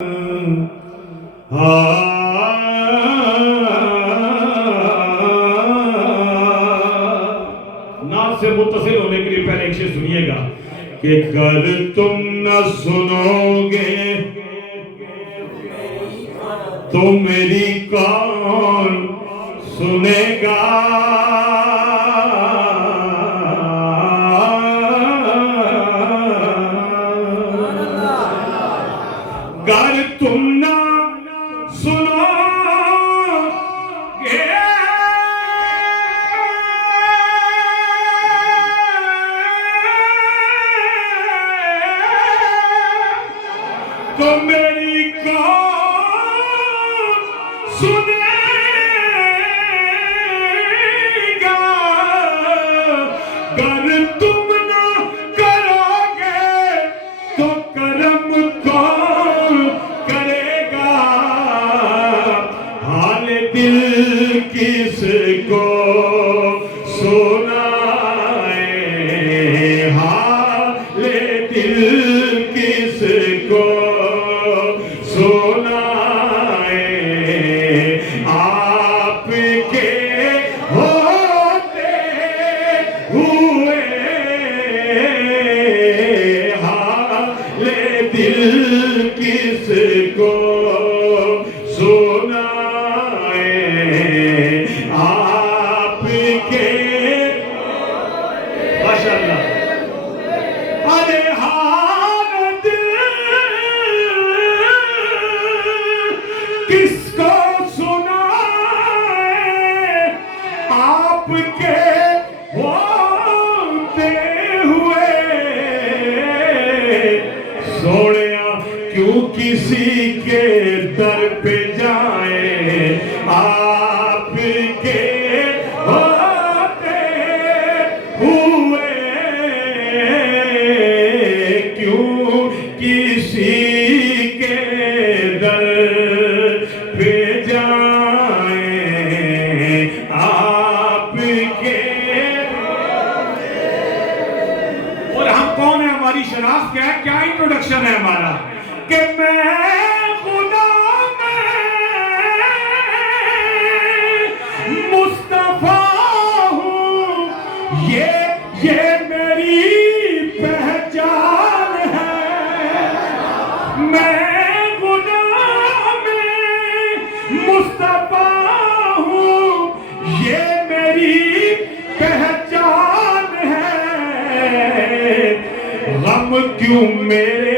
نعت سے متصل ہونے کے لیے پہلے ایک شعر سنیے گا کہ گر تم نہ سنو گے تو میری کون سنے گا، گر تم نہ سنو گے تو میری کون سنے گا، گر تم نہ کرو گے تو کرم کون کرے گا، حال دل کس کو سنائے، حال دل کس کو سنائے، آپ کے ہوتے ہوئے حال دل کس کو سنائے، آپ کے ماشاءاللہ ارے حال دل کس کو سنائے، آپ کے ہوتے ہوئے سوڑیا کیوں کسی کے در پہ جائیں، آپ کے ہوتے ہوئے کیوں کسی کے در پہ جائیں، آپ کے اور ہم کون ہیں، ہماری شناخت کیا ہے، کیا انٹروڈکشن ہے ہمارا کہ میں غلام مصطفیٰ ہوں، یہ میری پہچان ہے، میں غلام مصطفیٰ ہوں، یہ میری پہچان ہے، غم کیوں میرے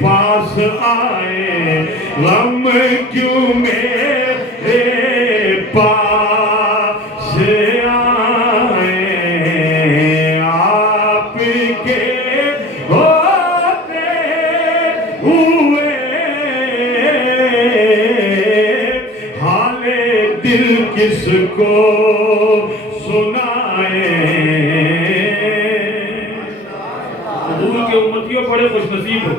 پاس آئے، غم کیوں میرے پاس آئے، آپ کے ہوتے ہوئے حال دل کس کو سنائے، حضور کے امتیوں بڑے خوش نصیب ہو،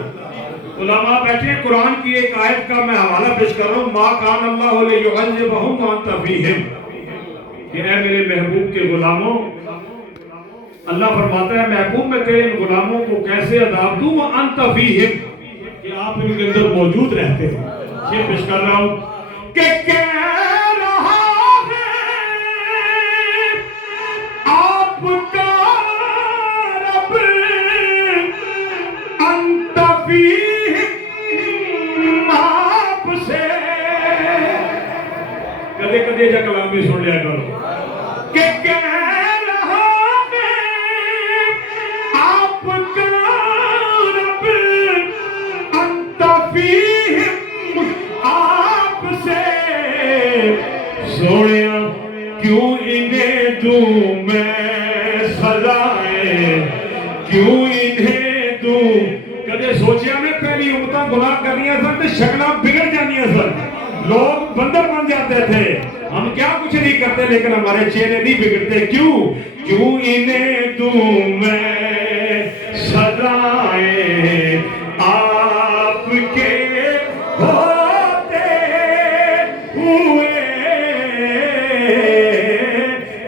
علماء بیٹھے ہیں، قرآن کی ایک آیت کا میں حوالہ پیش کر رہا ہوں، ما کان اللہ لیعذبہم وانت فیہم، کہ اے میرے محبوب کے غلاموں، اللہ فرماتا ہے محبوب میں تیرے ان غلاموں کو کیسے عذاب دوں، وانت فیہم، کہ آپ ان کے اندر موجود رہتے ہیں، یہ پیش کر رہا ہوں کہ کہہ رہا ہے آپ کا رب انت فیہم، آپ سے کدے کدے جا کلام بھی سن لیا کرو کہ کہہ رہا ہے آپ کا رب انت فیہم، آپ سے سوڑیا کیوں انہیں دوں میں سزائیں، کیوں انہیں دوں، کدے سوچیا میں پہلی امتاں گناہ کرنی ہے سر تے شکلہ بگڑ جانی ہے سر، لوگ بندر بن جاتے تھے، ہم کیا کچھ نہیں کرتے لیکن ہمارے چہرے نہیں بگڑتے، کیوں انہیں دوں میں سزائیں، آپ کے ہوتے ہوئے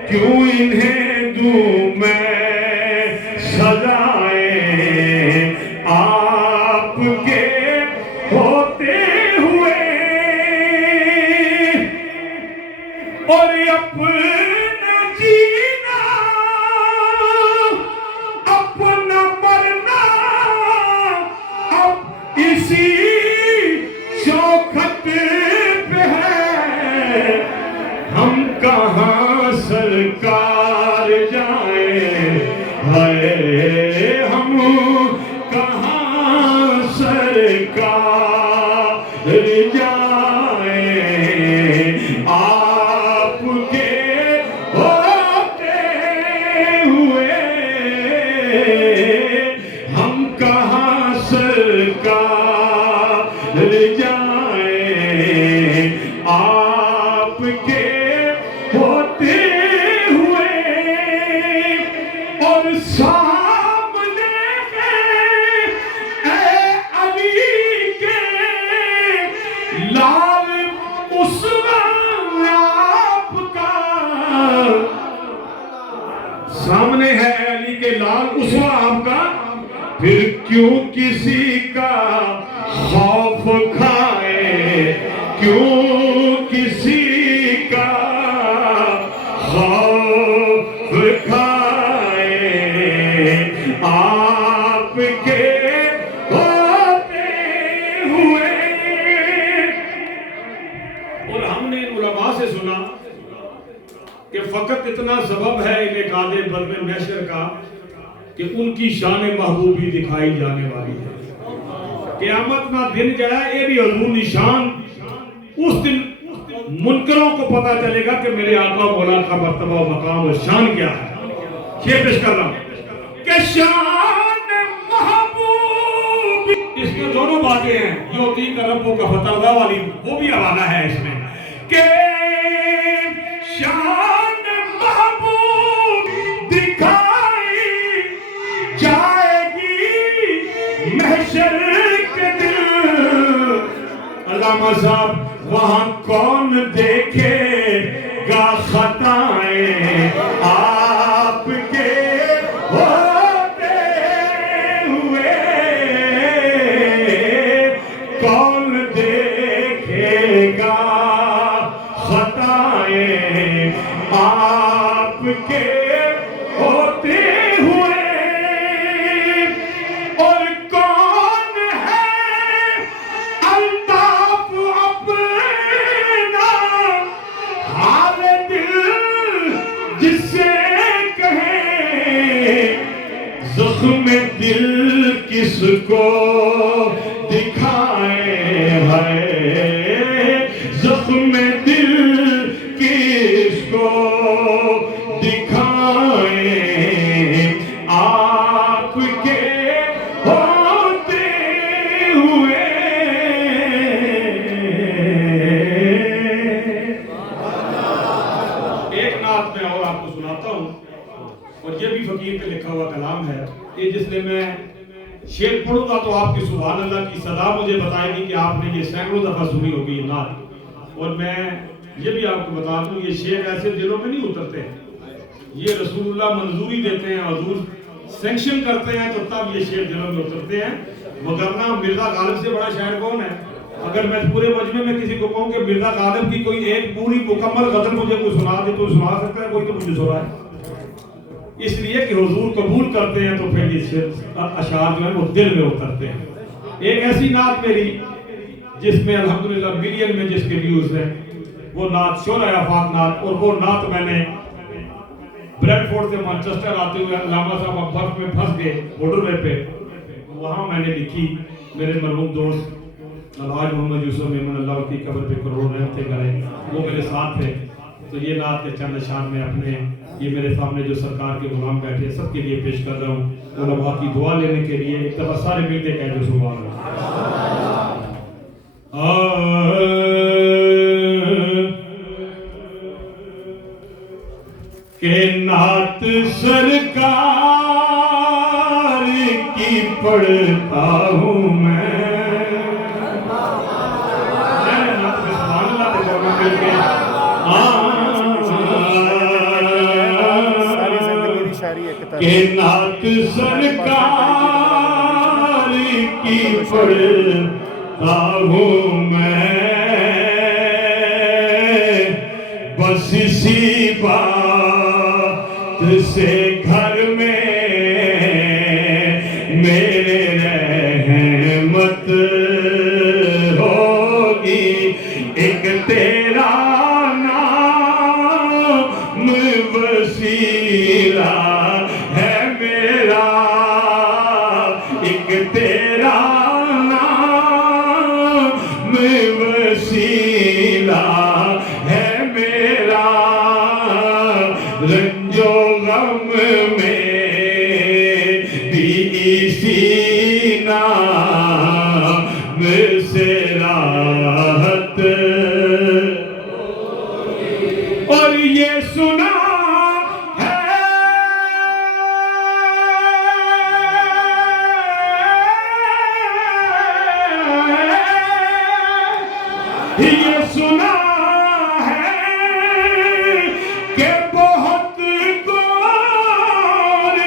کیوں انہیں دوں میں سزائیں، آپ کے ہوتے جائیں آپ کے ہوتے ہوئے اور سامنے اے علی کے لال اسوہ آپ کا سامنے ہے علی کے لال اسوہ آپ کا پھر کیوں کسی کا خوف کھائے کیوں کسی کا خوف کھائے آپ کے ہوتے ہوئے اور ہم نے علماء سے سنا کہ فقط اتنا سبب ہے انعقاد بزم محشر کا کہ ان کی شان محبوبی دکھائی جانے والی ہے قیامت نہ دن جائے یہ بھی حضور نشان اس دن منکروں کو پتا چلے گا کہ میرے آقا مولا کا مرتبہ و مقام و شان کیا ہے یہ پیش کر رہا ہوں کہ شان محبوبی اس میں دونوں باتیں ہیں یوتی کا ربوں کا فتردہ والی وہ بھی حوالہ ہے اس میں کہ شان محبوب دکھائی جائے گی محشر کے دن علامہ صاحب وہاں کون دیکھے گا خطائیں آپ کے ہوتے ہوئے کون دیکھے گا خطائیں آپ کے ہوتے ہوئے اور کون ہے الطاف اپنا حال دل جس سے کہیں زخم دل کس کو دکھائیں ہے زخم دل کس کو دکھائیں آپ کے ہوتے ہوئے ایک نعت میں اور آپ کو سناتا ہوں اور یہ بھی فقیر پہ لکھا ہوا کلام ہے یہ جس نے میں شعر پڑھوں گا تو آپ کی سبحان اللہ کی صدا مجھے بتائے گی کہ آپ نے یہ سینکڑوں دفعہ سنی ہوگی یہ نعت اور میں یہ بھی آپ کو بتا دوں یہ شعر ایسے دلوں میں نہیں اترتے یہ رسول اللہ منظوری دیتے ہیں حضور سینکشن کرتے ہیں تو تب یہ شعر دلوں میں اترتے ہیں وگرنہ مرزا غالب سے بڑا شاعر کون ہے اگر میں پورے مجمع میں کسی کو کہوں کہ مرزا غالب کی کوئی ایک پوری مکمل غزل مجھے کوئی سنا دے تو سنا سکتا ہے کوئی تو مجھے سنا ہے اس لیے کہ حضور قبول کرتے ہیں تو پھر یہ اشعار جو ہیں وہ دل میں اترتے ہیں ایک ایسی نعت میری جس میں الحمدللہ ملین میں جس کے ویوز ہیں وہ نعت شعلہ آفاق نعت اور وہ نعت میں نے بریڈ فورڈ سے مانچسٹر آتے ہوئے علامہ صاحب اب برف میں پھنس گئے بارڈر وے پہ وہاں میں نے لکھی میرے مرحوم دوست الحاج محمد یوسف میمن اللہ کی قبر پہ کروڑ رحمتیں کریں وہ میرے ساتھ تھے تو یہ نعت کے چند اشعار میں اپنے یہ میرے سامنے جو سرکار کے غلام بیٹھے سب کے لیے پیش کر رہا ہوں علماء کی دعا لینے کے لیے ایک دفعہ سارے ملتے کہہ دو سبحان اللہ کہ نعت سرکار کی پڑھتا ہوں میں کہ نعت سرکار کی پڑھتا ہوں میں بس اسی بات سے گھر میں میرے رحمت ہوگی ایک تیرا نام وسیلہ ہے میرا ایک تیرا نام وسیلہ ہے میرا رنج و غم میں بھی اسی نام سے راحت یہ سنا ہے کہ بہت گور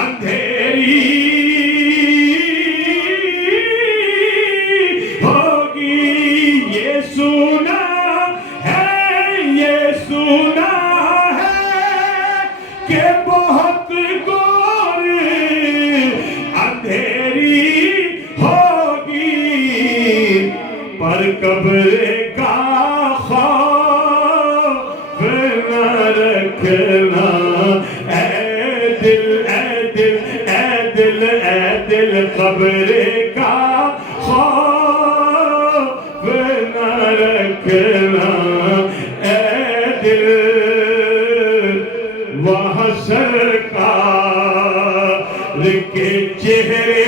اندھیری ہوگی، یہ سنا ہے، یہ سنا ہے کہ بہت گور اندھیری ہوگی، پر قبر کا خوف نہ رکھنا، اے دل اے دل اے دل اے دل، قبر کا خوف نہ رکھنا اے دل، وہاں سرکار کے چہرے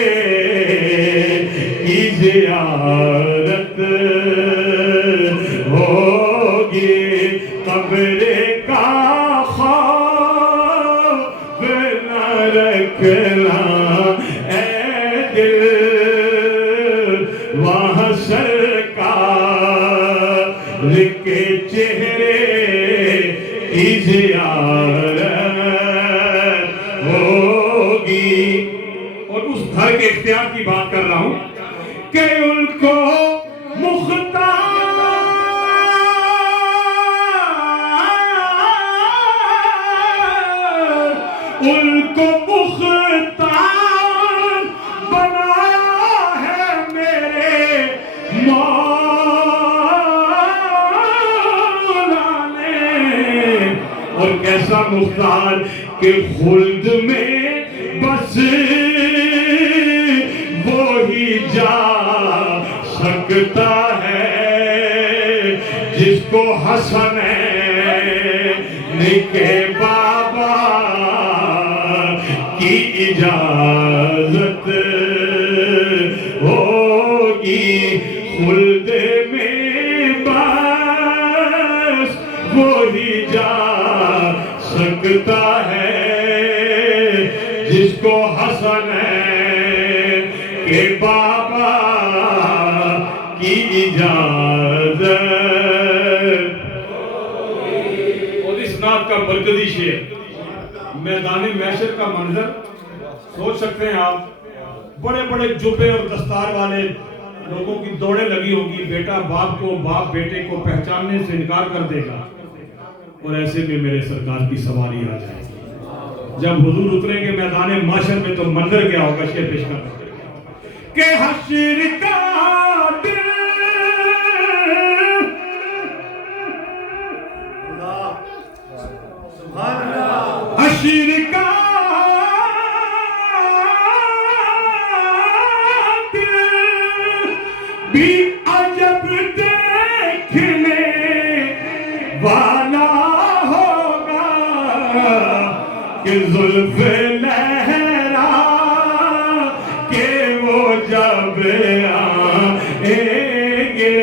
کی زیارت ہوگی، قبر کا خوف نہ رکھنا اے دل، وہاں سرکار کے چہرے کی زیارت ہوگی۔ اور اس گھر کے اختیار کی بات کر رہا ہوں کہ ان کو مختار، ان کو مختار بنایا ہے میرے مولا نے، اور کیسا مختار کہ خلد میں بس وہی جا سکتا ہے جس کو حسن کے بابا کی اجازت ہوگی، خلد میں بس وہی جا سکتا ہے جس کو حسن کے بابا کی اجازت۔ اور اس نعت کا برکتی شعر، میدان محشر کا منظر سوچ سکتے ہیں آپ، بڑے بڑے جبے اور دستار والے لوگوں کی دوڑیں لگی ہوگی، بیٹا باپ کو، باپ بیٹے کو پہچاننے سے انکار کر دے گا، اور ایسے میں میرے سرکار کی سواری آ جائے گی۔ جب حضور اتریں گے میدان محشر میں تو منظر کیا ہوگا، شعر پیش کر رہا کہ حشر کا دن، حشر کا دن بھی عجب دیکھنے والا ہوگا، کہ زلف لہرا کہ وہ جب آئیں گے،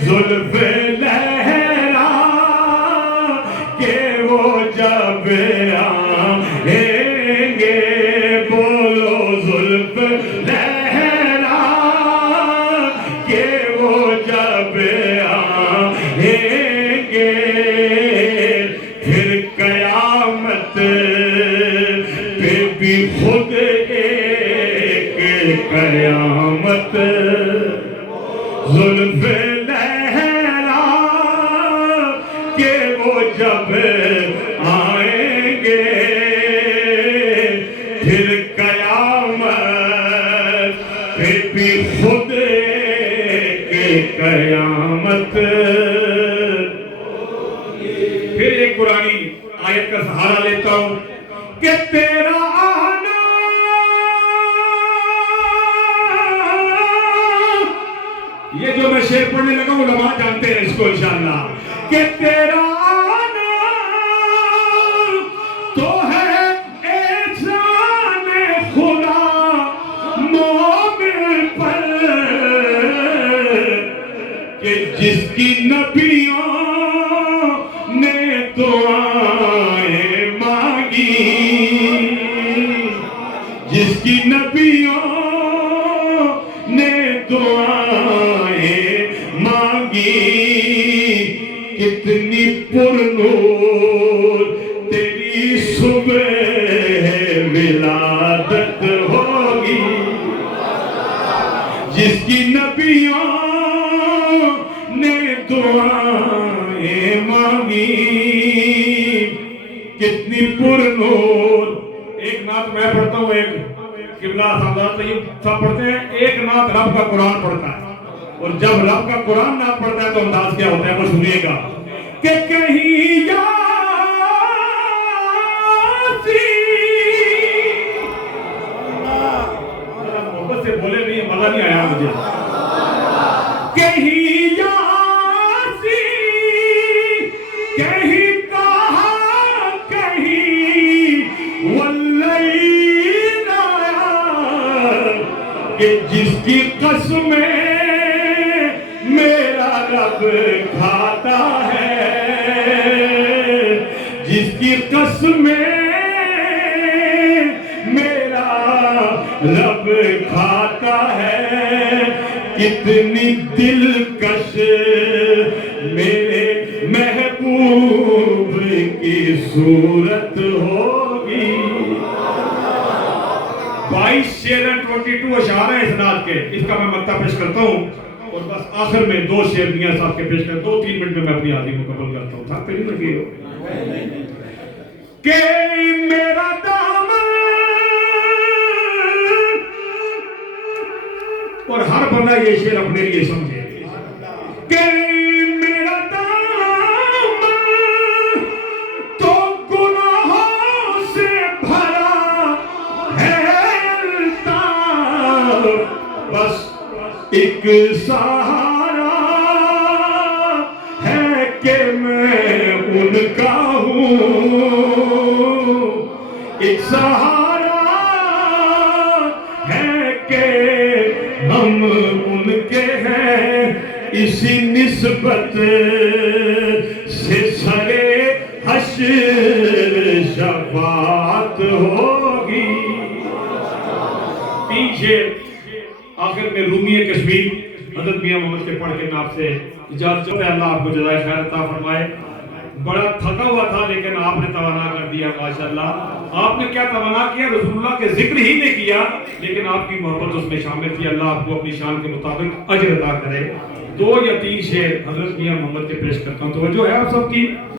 زلف لہرا کہ وہ جب آئیں گے، بولو زلف لہرا کہ وہ جب آئیں گے، پھر قیامت پہ بھی خود ایک قیامت، زلف لہرا کہ وہ جب آئیں گے، پھر قیامت پہ بھی خود ایک قیامت۔ پھر ایک قرآنی آیت کا سہارا لیتا ہوں کہ تیرا آنا، یہ جو میں شعر پڑھنے لگا ہوں علماء جانتے ہیں اس کو انشاءاللہ، کہ تیرا آنا تو ہے احسان خدا مومن پر، کہ جس کی نبیوں نے دعائیں مانگی، جس کی نبیوں نے دعائیں مانگی کتنی پرنور تیری صبح ولادت ہوگی، جس کی نبیوں نے دعائیں مانگی کتنی پرنور۔ ایک نعت میں پڑھتا ہوں، ایک قبلہ سادات طیب صاحب پڑھتے ہیں، ایک نعت رب کا قرآن پڑھتا ہے، اور جب رب کا قرآن نعت پڑھتا ہے تو انداز کیا ہوتا ہے وہ سنیے گا کہ کہیں یاسی محبت سے بولے نہیں، مزہ نہیں آیا مجھے، کہیں یاسی کہیں کہا کہیں واللیل آیا، کہ جس کی قسمیں میرا رب کھاتا ہے، جس کی قسمیں میرا رب کھاتا ہے، کتنی دلکش میرے محبوب کی صورت ہوگی۔ 22 شعر ہیں، 22 اشعار ہیں اس نعت کے، اس کا میں مقطع پیش کرتا ہوں، اور بس آخر میں 2 شعر میاں صاحب کے پیش کرتا ہوں، 3 منٹ میں اپنی حاضری مکمل کرتا ہوں، تھک نہیں لگی ہو کہ میرا دامن، اور ہر بندہ یہ شعر اپنے لیے سمجھے کہ میرا دامن تو گناہوں سے بھرا ہے الطاف، بس ایک سہارا ہے کہ میں ان کا ہوں، ایک سہارا ہے کہ ہم ان کے ہیں، اسی نسبت سے سرے حشر شفاعت ہوگی۔ 3 شعر آخر میں رومی کشمیر حضرت میاں محمد کے پڑھ کے میں آپ سے اجازت چاہتا ہے، اللہ آپ کو جزائے خیر عطا فرمائے۔ بڑا تھکا ہوا تھا لیکن آپ نے توانا کر دیا، ماشاءاللہ۔ آپ نے کیا توانا کیا؟ رسول اللہ کے ذکر ہی نے کیا، لیکن آپ کی محبت اس میں شامل تھی۔ اللہ آپ کو اپنی شان کے مطابق اجر عطا کرے۔ 2 یا 3 شعر حضرت میاں محمد کے پیش کرتا ہوں، توجہ ہے آپ سب کی؟